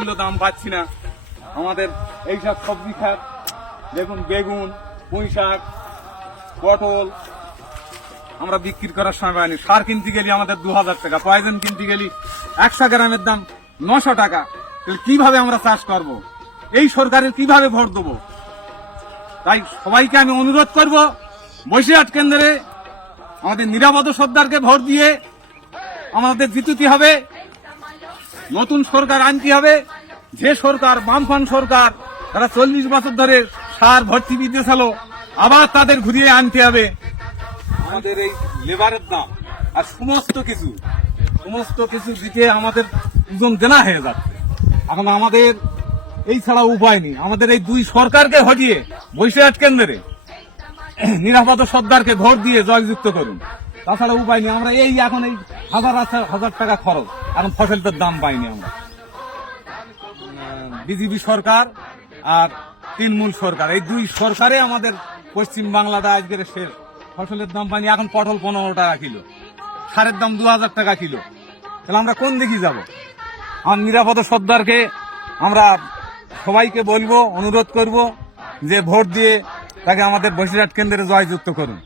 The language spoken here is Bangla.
মূল্য দাম পাচ্ছি না। আমাদের এইসব সবজি খাত, দেখুন, বেগুন পুঁই শাক পটল, আমরা বিক্রি করার সময় পাইনি। সার কিনতে গেলি আমাদের দু হাজার টাকা, পয়জন কিনতে গেলি একশো গ্রামের দাম নশো টাকা। কীভাবে আমরা চাষ করব? এই সরকারের কীভাবে ভোট দেবো? তাই সবাইকে আমি অনুরোধ করব, বসিরহাট কেন্দ্রে আমাদের নিরাপদ সর্দারকে ভোট দিয়ে আমাদের জিতুতে হবে। নতুন সরকার আনতে হবে। যে সরকার বামফান সরকার, তারা চল্লিশ বছর ধরে সার ভর্তি বিদ্যে আবার তাদের ঘুরিয়ে আনতে হবে। আমাদের এই লেবারের দাম আর সমস্ত কিছু সমস্ত কিছু দিকে আমাদের দুজন দেনা হয়ে যাচ্ছে। এখন আমাদের এই ছাড়া উপায় নেই। আমাদের এই দুই সরকারকে হটিয়ে বৈশাখ কেন্দ্রে নিরাপদ সর্দারকে ভোট দিয়ে জয়যুক্ত করুন। তাছাড়া উপায় নেই। আমরা এই এখন এই হাজার হাজার টাকা খরচ। এখন ফসলটার দাম পাইনি আমরা। বিজেপি সরকার আর তৃণমূল সরকার, এই দুই সরকারে আমাদের পশ্চিম বাংলাতে আজকের শেষ। ফসলের দাম পাইনি, এখন পটল পনেরো টাকা কিলো, সারের দাম দু হাজার টাকা কিলো। তাহলে আমরা কোন দিকে যাব? আমার নিরাপদ সর্দারকে আমরা সবাইকে বলব, অনুরোধ করব যে ভোট দিয়ে তাকে আমাদের বসিরহাট কেন্দ্রে জয়যুক্ত করুন।